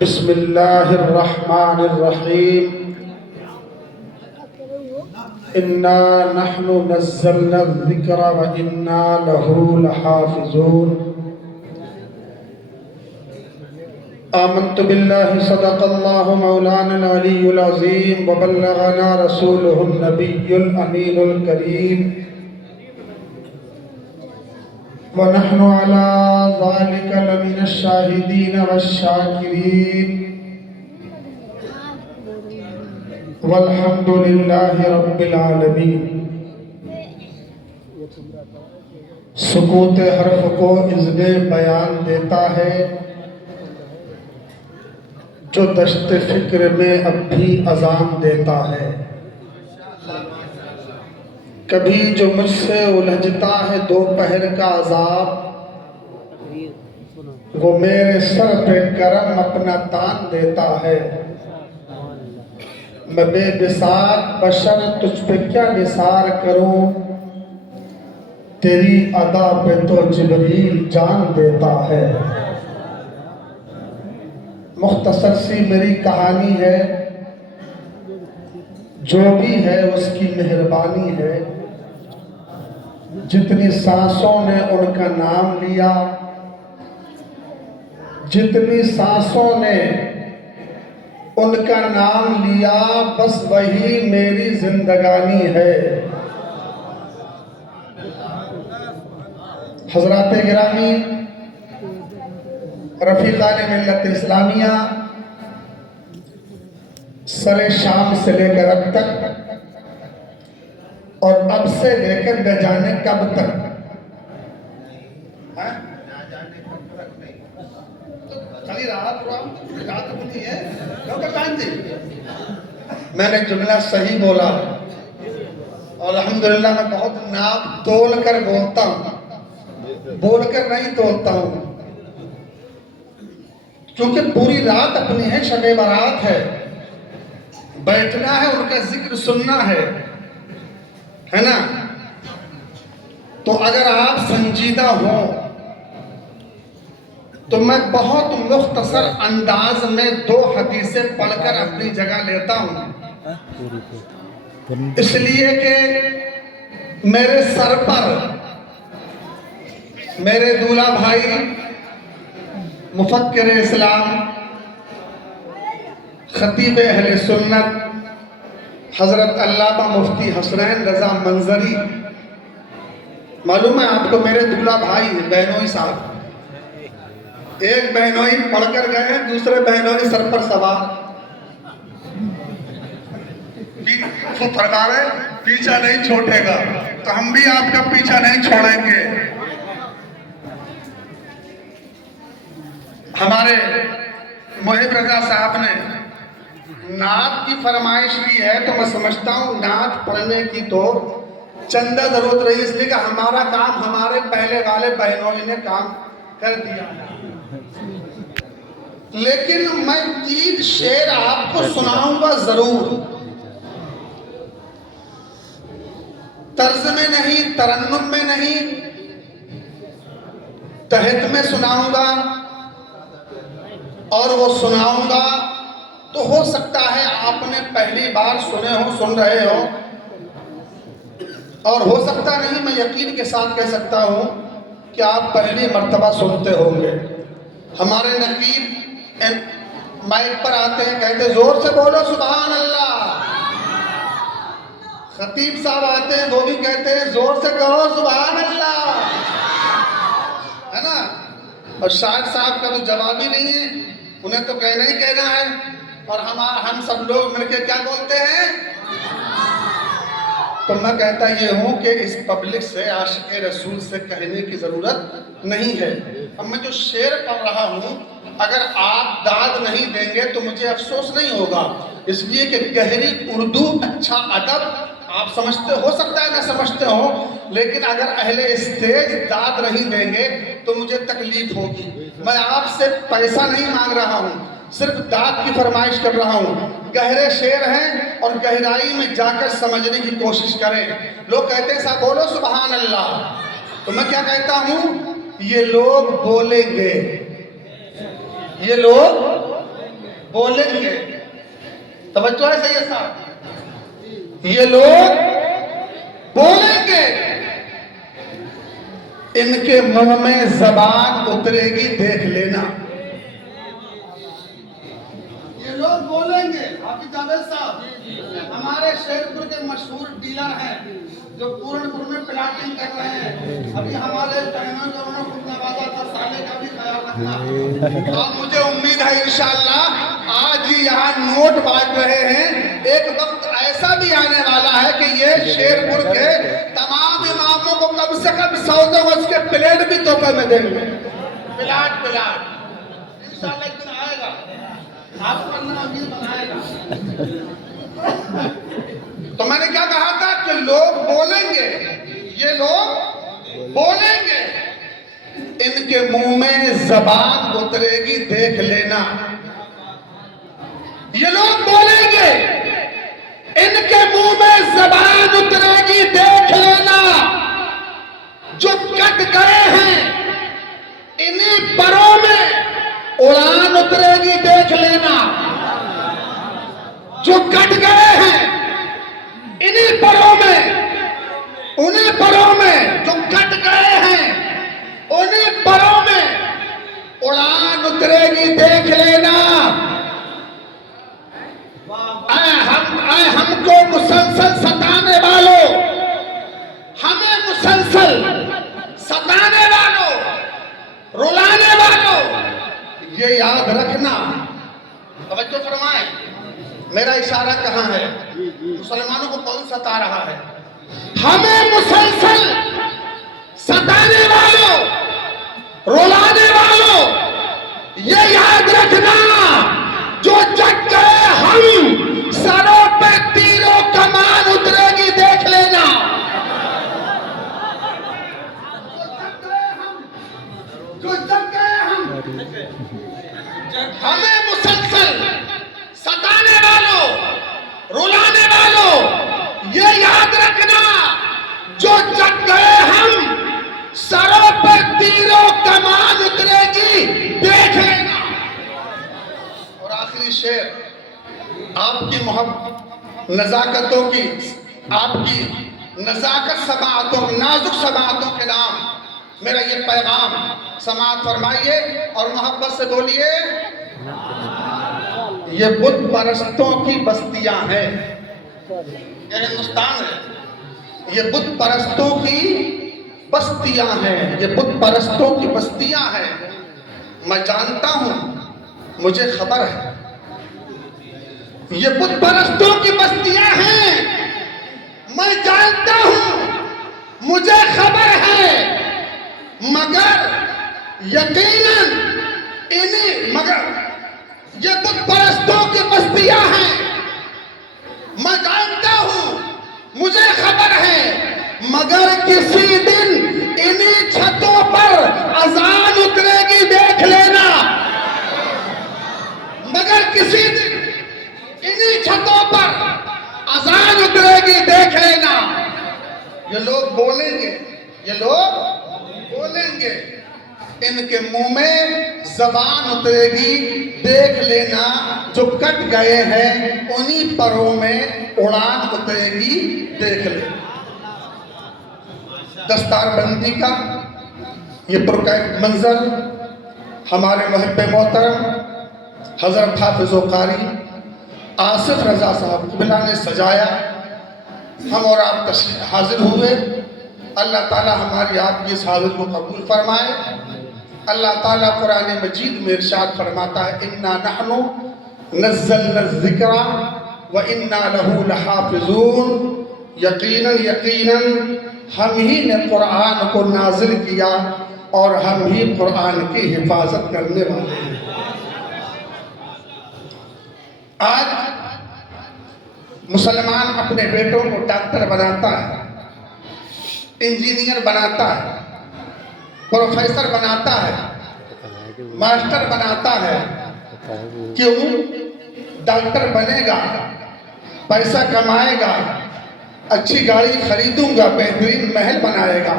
بسم اللہ الرحمن الرحیم انا نحن نزلنا الذکر وانا لہ لحافظون آمنت باللہ صدق اللہ مولانا العلی العظیم وبلغنا رسولہ النبی الامین الکریم ونحن على ذلك لمن الشاهدين والشاكرين والحمد لله رب العالمين. سکوت حرف کو اذن بیان دیتا ہے جو دشت فکر میں اب بھی اذان دیتا ہے. کبھی جو مجھ سے الجھتا ہے دوپہر کا عذاب، وہ میرے سر پہ کرم اپنا تان دیتا ہے. میں بے بساط بشر تجھ پہ کیا نثار کروں، تیری ادا پہ تو جبریل جان دیتا ہے. مختصر سی میری کہانی ہے، جو بھی ہے اس کی مہربانی ہے. جتنی سانسوں نے ان کا نام لیا، جتنی سانسوں نے ان کا نام لیا، بس وہی میری زندگانی ہے. حضرات گرامی، رفیقان ملت اسلامیہ، سر شام سے لے کر اب تک اور اب سے لے کر نہ جانے کب تک، میں نے جملہ صحیح بولا اور الحمدللہ میں بہت ناپ تول کر بولتا ہوں، بول کر نہیں تولتا ہوں، کیونکہ پوری رات اپنی ہے، شب برات ہے، بیٹھنا ہے، ان کا ذکر سننا ہے نا. تو اگر آپ سنجیدہ ہوں تو میں بہت مختصر انداز میں 2 حدیثیں پڑھ کر اپنی جگہ لیتا ہوں، اس لیے کہ میرے سر پر میرے دولہا بھائی مفکر اسلام، خطیب اہل سنت حضرت علامہ مفتی حسنین رضا منظری، معلوم ہے آپ کو میرے دولہا بھائی بہنوئی صاحب، ایک بہنوئی پڑھ کر گئے ہیں، دوسرے بہنوئی سر پر سوار، فرما رہے پیچھا نہیں چھوٹے گا، تو ہم بھی آپ کا پیچھا نہیں چھوڑیں گے. ہمارے محب رضا صاحب نے نعت کی فرمائش کی ہے، تو میں سمجھتا ہوں نعت پڑھنے کی تو چندہ ضرورت رہی، اس لیے کہ ہمارا کام ہمارے پہلے والے بہنوں نے کام کر دیا. لیکن میں 3 شعر آپ کو سناؤں گا ضرور، طرز میں نہیں، ترنم میں نہیں، تحت میں سناؤں گا، اور وہ سناؤں گا تو ہو سکتا ہے آپ نے پہلی بار سنے ہو، سن رہے ہو، اور ہو سکتا نہیں، میں یقین کے ساتھ کہہ سکتا ہوں کہ آپ پہلی مرتبہ سنتے ہوں گے. ہمارے نقیب مائک پر آتے ہیں، کہتے زور سے بولو سبحان اللہ. خطیب صاحب آتے ہیں، وہ بھی کہتے ہیں زور سے کہو سبحان اللہ، ہے نا. اور شاعر صاحب کا تو جواب ہی نہیں ہے، انہیں تو کہنا ہی کہنا ہے، اور ہم سب لوگ مل کے کیا بولتے ہیں. تو میں کہتا یہ ہوں کہ اس پبلک سے، عاشق رسول سے کہنے کی ضرورت نہیں ہے. اب میں جو شعر پڑھ رہا ہوں، اگر آپ داد نہیں دیں گے تو مجھے افسوس نہیں ہوگا، اس لیے کہ گہری اردو، اچھا ادب آپ سمجھتے ہو سکتا ہے نہ سمجھتے ہو، لیکن اگر اہل اسٹیج داد نہیں دیں گے تو مجھے تکلیف ہوگی. میں آپ سے پیسہ نہیں مانگ رہا ہوں، صرف داد کی فرمائش کر رہا ہوں. گہرے شعر ہیں اور گہرائی میں جا کر سمجھنے کی کوشش کریں. لوگ کہتے ہیں صاحب بولو سبحان اللہ، تو میں کیا کہتا ہوں، یہ لوگ بولیں گے، یہ لوگ بولیں گے. توجہ ہے سید صاحب؟ یہ لوگ بولیں گے، ان کے منہ میں زبان اترے گی دیکھ لینا. یہ لوگ بولیں گے. حافظ جاوید صاحب ہمارے شیر پور کے مشہور ڈیلر ہیں جو پورن پور میں پلاٹنگ کر رہے ہیں. ابھی ہمارے بہنوں جو انہوں نے خود نوازا تھا سالے کا بھی خیال رکھنا. اور مجھے امید ہے انشاءاللہ آج ہی یہاں نوٹ بانٹ رہے ہیں. ایک وقت ایسا بھی آنے والا ہے کہ یہ شیر پور کے تمام اماموں کو کم سے کم 100 گز کے پلیٹ بھی تحفے میں دیں گے. پلاٹ انشاءاللہ ایک دن آئے گا، آپ کو اللہ امیر بنائے گا. تو میں نے کیا کہا تھا کہ لوگ بولیں گے، یہ لوگ بولیں گے، ان کے منہ میں زبان اترے گی دیکھ لینا. یہ لوگ بولیں گے، ان کے منہ میں زبان اترے گی دیکھ لینا. جو کٹ گئے ہیں انہی پروں میں اڑان اترے گی دیکھ لینا. جو کٹ گئے ہیں انہی پروں میں، انہی پروں میں جو کٹ گئے ہیں انہی پروں میں اڑان اترے گی دیکھ لینا. اے ہم کو مسلسل ستانے والوں، ہمیں مسلسل ستانے والوں، رلانے والوں، یہ یاد رکھنا. توجہ فرمائیں، میرا اشارہ کہاں ہے؟ مسلمانوں کو کون ستا رہا ہے؟ ہمیں مسلسل ستانے والوں، رلانے والوں، یہ یاد رکھنا جو جگ گئے ہم سروں پہ تیروں کمان اترے گی دیکھ لینا. جو جگ گئے ہم ہمیں مسلسل ستانے والوں، رلانے والوں، یہ یاد رکھنا جو جگ گئے ہم سروں پہ تیروں کمان اترے گی دیکھ لینا. اور آخری شعر، آپ کی محبت نزاکتوں کی، آپ کی نزاکت سماعتوں، نازک سماعتوں کے نام میرا یہ پیغام سماعت فرمائیے اور محبت سے بولیے. یہ بت پرستوں کی بستیاں ہیں. یہ ہندوستان ہے، یہ بت پرستوں کی بستیاں ہیں، یہ بت پرستوں کی بستیاں ہیں. میں جانتا ہوں، مجھے خبر ہے، یہ بت پرستوں کی بستیاں ہیں. میں جانتا ہوں، مجھے خبر ہے، مگر یقیناً مگر یہ بت پرستوں کی بستیاں ہیں. میں جانتا ہوں، مجھے خبر ہے، مگر کسی دن انہی چھتوں پر اذان اترے گی دیکھ لینا. مگر کسی دن انہی چھتوں پر اذان اترے گی دیکھ لینا. یہ لوگ بولیں گے، یہ لوگ بولیں گے، ان کے منہ میں زبان اترے گی دیکھ لینا. جو کٹ گئے ہیں انہی پروں میں اڑان اترے گی دیکھ لینا. دستار بندی کا یہ پرکیف منظر ہمارے محب محترم حضرت حافظ و قاری آصف رضا صاحب قبلہ نے سجایا. ہم اور آپ حاضر ہوئے. اللہ تعالی ہماری آپ کی اس حاضر کو قبول فرمائے. اللہ تعالیٰ قرآن مجید میں ارشاد فرماتا ہے اِنَّا نَحْنُ نَزَّلْنَا الذِّكْرَ وَإِنَّا لَهُ لَحَافِظُونَ. یقیناً ہم ہی نے قرآن کو نازل کیا اور ہم ہی قرآن کی حفاظت کرنے والے ہیں. آج مسلمان اپنے بیٹوں کو ڈاکٹر بناتا ہے، انجینئر بناتا ہے، پروفیسر بناتا ہے، ماسٹر بناتا ہے. کیوں؟ ڈاکٹر بنے گا، پیسہ کمائے گا، اچھی گاڑی خریدوں گا، بہترین محل بنائے گا.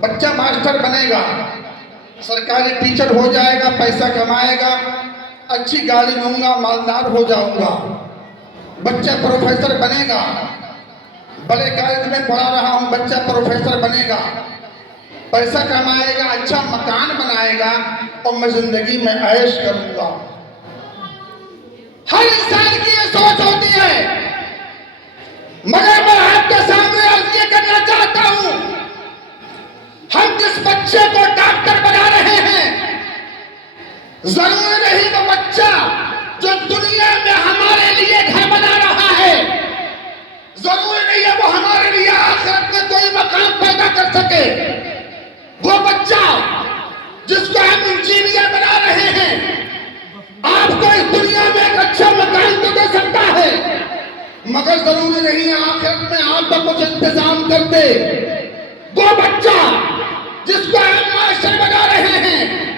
بچہ ماسٹر بنے گا، سرکاری ٹیچر ہو جائے گا، پیسہ کمائے گا، اچھی گاڑی لوں گا، مالدار ہو جاؤں گا، بچہ پروفیسر بنے گا، بڑے کالج میں پڑھا رہا ہوں، بچہ پروفیسر بنے گا، پیسہ کمائے گا، اچھا مکان بنائے گا اور میں زندگی میں عیش کروں گا۔ ہر انسان کی یہ سوچ ہوتی ہے، مگر میں آپ کے سامنے عرض یہ کرنا چاہتا ہوں، ہم جس بچے کو ڈاکٹر بنا رہے ہیں، ضروری نہیں وہ بچہ جو دنیا میں ہمارے لیے گھر بنا رہا ہے، ضروری نہیں ہے وہ ہمارے لیے آخرت میں کوئی مقام پیدا کر سکے۔ وہ بچہ جس کو ہم انجینئر بنا رہے ہیں، آپ کو اس دنیا میں ایک اچھا مکان تو دے سکتا ہے، مگر ضروری نہیں ہے آخرت میں آپ کا کچھ انتظام کر دے۔ وہ بچہ جس کو ہم ماسٹر بنا رہے ہیں،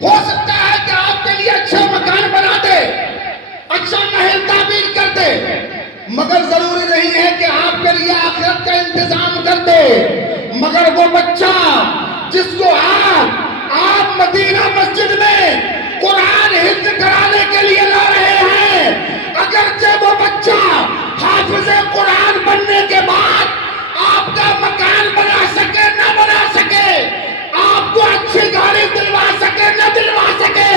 ہو سکتا ہے کہ آپ کے لیے اچھا مکان بنا دے، اچھا محل تعمیر کر دے، مگر ضروری نہیں ہے کہ آپ کے لیے آخرت کا انتظام کر دے۔ مگر وہ بچہ جس کو آپ مدینہ مسجد میں قرآن حفظ کرانے کے لیے لا رہے ہیں، اگرچہ وہ بچہ حافظ قرآن بننے کے بعد آپ کا مکان بنا سکے نہ بنا سکے، آپ کو اچھی گاڑی دلوا سکے نہ دلوا سکے،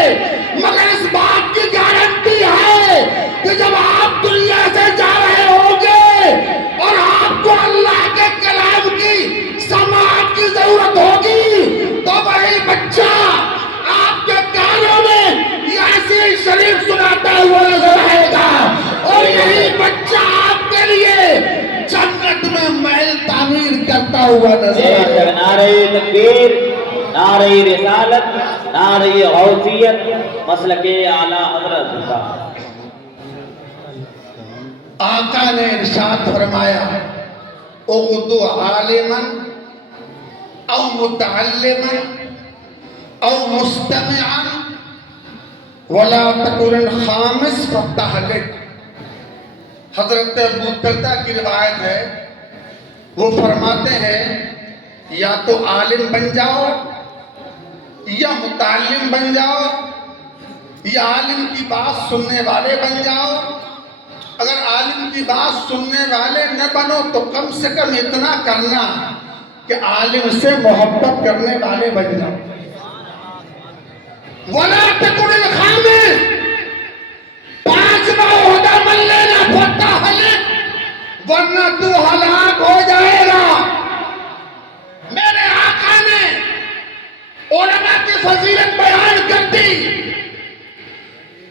مگر اس بات کی گارنٹی ہے کہ جب آپ دنیا سے جا رہے ہوں گے اور آپ کو اللہ کے کلام کی سماعت کی ضرورت ہوگی، تو وہی بچہ آپ کے کانوں میں یاسین شریف سناتا ہوا نظر آئے گا، اور یہی بچہ آپ کے لیے جنت میں محل تعمیر کرتا ہوا نظر آئے گا۔ نعرہ تکبیر، نعرہ رسالت، نعرہ غوثیت، مسلک اعلیٰ حضرت کا۔ آقا نے ارشاد فرمایا، اغدو عالما او متعلما او مستمعا ولا تکن خامس فتہلک۔ حضرت ابو درداء کی روایت ہے، وہ فرماتے ہیں یا تو عالم بن جاؤ یا متعلم بن جاؤ یا عالم کی بات سننے والے بن جاؤ۔ اگر عالم کی بات سننے والے نہ بنو تو کم سے کم اتنا کرنا کہ عالم سے محبت کرنے والے بن جاؤ۔ وَلَا تَكُنِ الْخَامِسِ، پانچواں عہدہ من لینا فَتَحْلِقْ، ورنہ تو ہلاک ہو جائے گا۔ میرے آقا نے علماء کی فضیلت بیان کر دی۔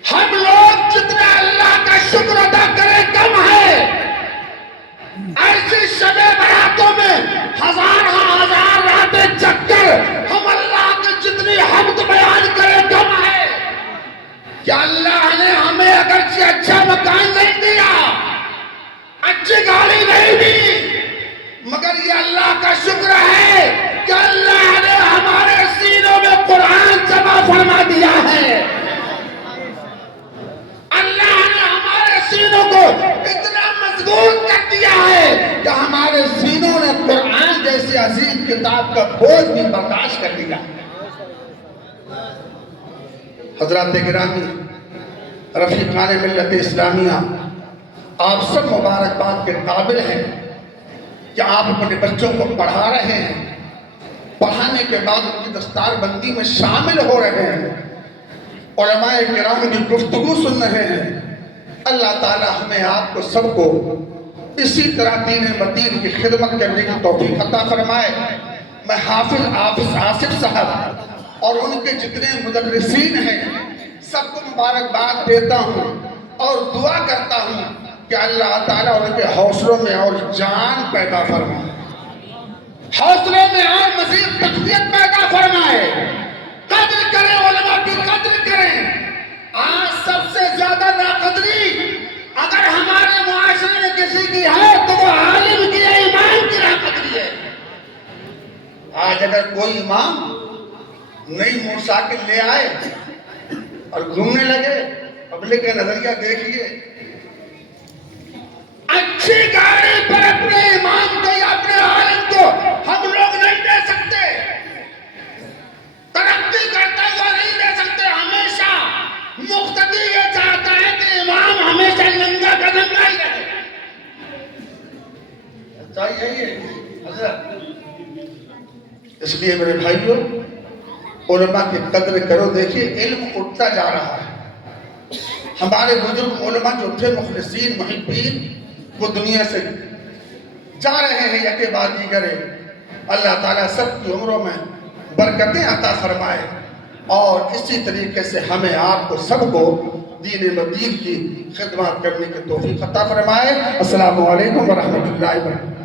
ہم لوگ جتنا اللہ کا شکر ادا کریں کم ہے، ایسی شب براتوں میں ہزار راتیں جگ کر ہم اللہ کی جتنی حمد بیان کریں کم ہے۔ کہ اللہ نے ہمیں اگرچہ اچھا مکان نہیں دیا، اچھی گاڑی نہیں دی، مگر یہ اللہ کا شکر ہے کہ اللہ نے ہمارے سینوں میں قرآن جمع فرما دیا ہے۔ اللہ نے ہمارے سینوں کو اتنا مضبوط کر دیا ہے کہ ہمارے سینوں نے قرآن جیسی عظیم کتاب کا بوجھ بھی برداشت کر لیا۔ حضرات گرامی، رفیقان ملت اسلامیہ، آپ سب مبارکباد کے قابل ہیں کہ آپ اپنے بچوں کو پڑھا رہے ہیں، پڑھانے کے بعد ان کی دستار بندی میں شامل ہو رہے ہیں، علماء کرام کی گفتگو سن رہے ہیں۔ اللہ تعالی ہمیں آپ کو سب کو اسی طرح دین متین کی خدمت کرنے کی توفیق عطا فرمائے۔ میں حافظ آصف صاحب اور ان کے جتنے مدرسین ہیں سب کو مبارکباد دیتا ہوں اور دعا کرتا ہوں کہ اللہ تعالیٰ ان کے حوصلوں میں اور جان پیدا فرمائے، حوصلوں میں اور مزید تقویت پیدا فرمائے۔ قدر کریں، علماء کی قدر کریں۔ آج سب سے زیادہ ناقدری اگر ہمارے معاشرے میں کسی کی ہے تو وہ عالم کی ہے، امام کی ناقدری ہے۔ آج اگر کوئی امام نئی موٹر سائیکل لے آئے اور گھومنے لگے، پبلک کا نظریہ دیکھیے، اچھی گاڑی پر اپنے امام کو یا اپنے عالم کو ہم لوگ نہیں دے سکتے، ترقی کرتا ہوا نہیں دے سکتے، ہمیشہ مختلف چاہیے حضرت. اس لیے میرے بھائیوں علماء کی قدر کرو. دیکھیے علم اٹھتا جا رہا ہے. ہمارے بزرگ علماء جو تھے مخلصین محبین وہ دنیا سے جا رہے ہیں یکے بعد دیگرے. اللہ تعالیٰ سب کی عمروں میں برکتیں عطا فرمائے اور اسی طریقے سے ہمیں آپ کو سب کو دین مدین کی خدمات کرنے کی توفیق عطا فرمائے. السلام علیکم ورحمۃ اللہ وبرکاتہ.